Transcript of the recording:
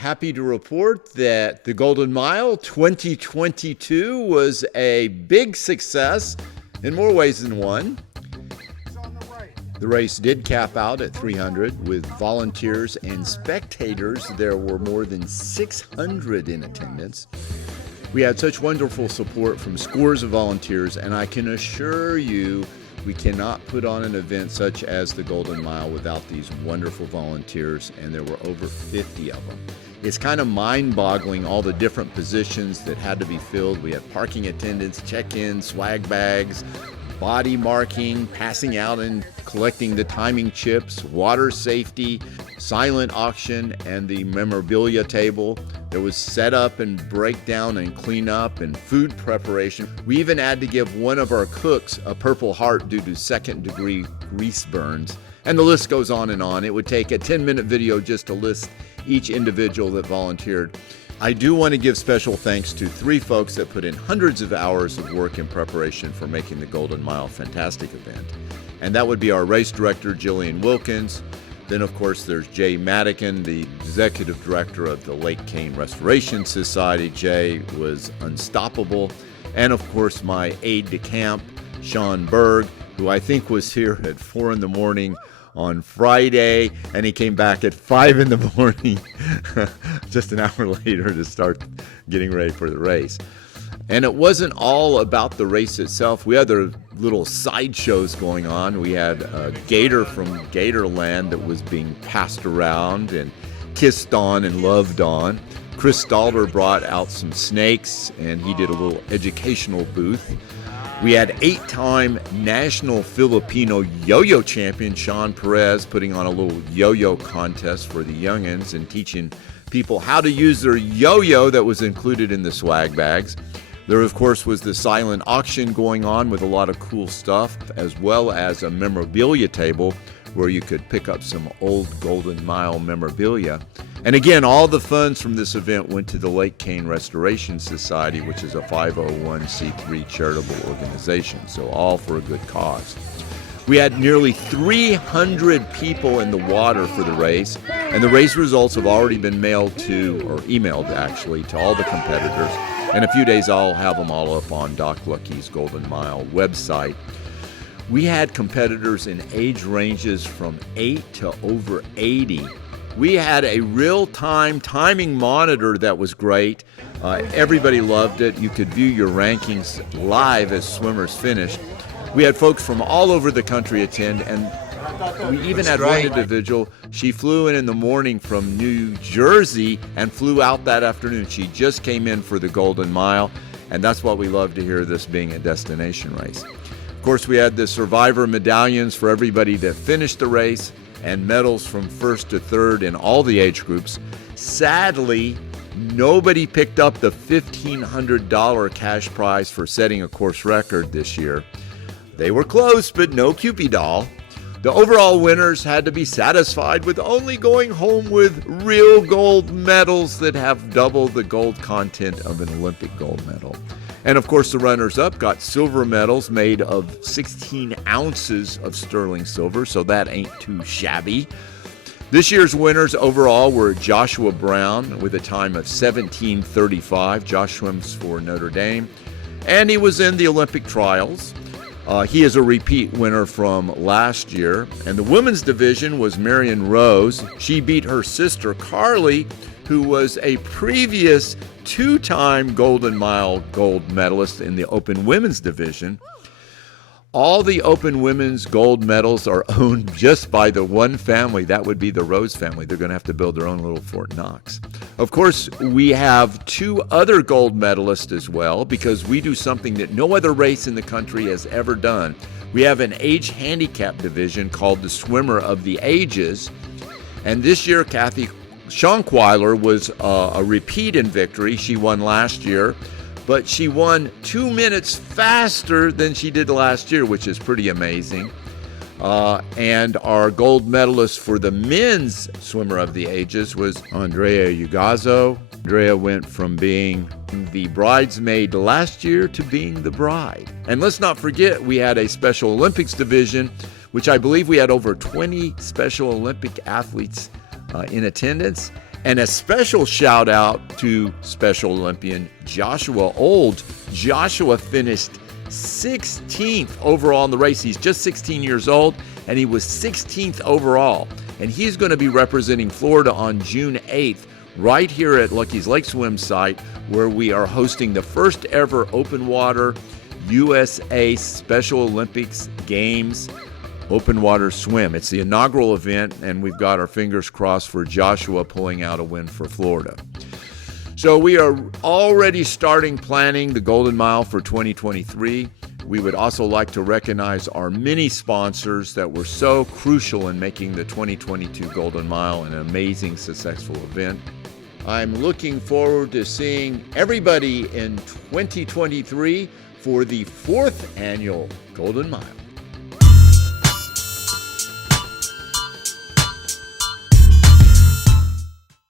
Happy to report that the Golden Mile 2022 was a big success in more ways than one. The race did cap out at 300 with volunteers and spectators. There were more than 600 in attendance. We had such wonderful support from scores of volunteers, and I can assure you we cannot put on an event such as the Golden Mile without these wonderful volunteers, and there were over 50 of them. It's kind of mind-boggling, all the different positions that had to be filled. We had parking attendants, check-in, swag bags, body marking, passing out and collecting the timing chips, water safety, silent auction, and the memorabilia table. There was setup and breakdown and cleanup and food preparation. We even had to give one of our cooks a Purple Heart due to second-degree grease burns. And the list goes on and on. It would take a 10-minute video just to list each individual that volunteered. I do want to give special thanks to three folks that put in hundreds of hours of work in preparation for making the Golden Mile a fantastic event. And that would be our race director, Jillian Wilkins. Then, of course, there's Jay Madigan, the executive director of the Lake Cane Restoration Society. Jay was unstoppable. And, of course, my aide-de-camp, Sean Berg, who I think was here at 4 in the morning on Friday, and he came back at 5 in the morning, just an hour later to start getting ready for the race. And it wasn't all about the race itself. We had other little sideshows going on. We had a gator from Gatorland that was being passed around and kissed on and loved on. Chris Stalder brought out some snakes, and he did a little educational booth. We had 8-time national Filipino yo-yo champion Sean Perez putting on a little yo-yo contest for the youngins and teaching people how to use their yo-yo that was included in the swag bags. There, of course, was the silent auction going on with a lot of cool stuff, as well as a memorabilia table where you could pick up some old Golden Mile memorabilia. And again, all the funds from this event went to the Lake Cane Restoration Society, which is a 501c3 charitable organization, so all for a good cause. We had nearly 300 people in the water for the race, and the race results have already been mailed to, or emailed actually, to all the competitors. In a few days, I'll have them all up on Doc Lucky's Golden Mile website. We had competitors in age ranges from 8 to over 80. We had a real-time timing monitor that was great. Everybody loved it. You could view your rankings live as swimmers finished. We had folks from all over the country attend, and we even had one individual. She flew in the morning from New Jersey and flew out that afternoon. She just came in for the Golden Mile, and that's what we love to hear, this being a destination race. Of course, we had the survivor medallions for everybody that finished the race and medals from first to third in all the age groups. Sadly, nobody picked up the $1,500 cash prize for setting a course record this year. They were close, but no Cupid doll. The overall winners had to be satisfied with only going home with real gold medals that have double the gold content of an Olympic gold medal. And of course, the runners-up got silver medals made of 16 ounces of sterling silver, so that ain't too shabby. This year's winners overall were Joshua Brown with a time of 17:35. Josh swims for Notre Dame, and he was in the Olympic trials. He is a repeat winner from last year. And the women's division was Marion Rose. She beat her sister Carly, who was a previous 2-time Golden Mile gold medalist in the Open Women's division. All the Open Women's gold medals are owned just by the one family. That would be the Rose family. They're going to have to build their own little Fort Knox. Of course, we have 2 other gold medalists as well, because we do something that no other race in the country has ever done. We have an age handicap division called the Swimmer of the Ages. And this year, Kathy Schonkweiler was a repeat in victory. She won last year, but she won 2 minutes faster than she did last year, which is pretty amazing. And our gold medalist for the men's Swimmer of the Ages was Andrea Ugazzo. Andrea went from being the bridesmaid last year to being the bride. And let's not forget, we had a Special Olympics division, which I believe we had over 20 Special Olympic athletes in attendance. And a special shout out to Special Olympian Joshua Old. Joshua finished 16th overall in the race. He's just 16 years old, and he was 16th overall. And he's going to be representing Florida on June 8th, right here at Lucky's Lake Swim site, where we are hosting the first ever open water USA Special Olympics Games open water swim. It's the inaugural event, and we've got our fingers crossed for Joshua pulling out a win for Florida. So we are already starting planning the Golden Mile for 2023. We would also like to recognize our many sponsors that were so crucial in making the 2022 Golden Mile an amazing, successful event. I'm looking forward to seeing everybody in 2023 for the 4th annual Golden Mile.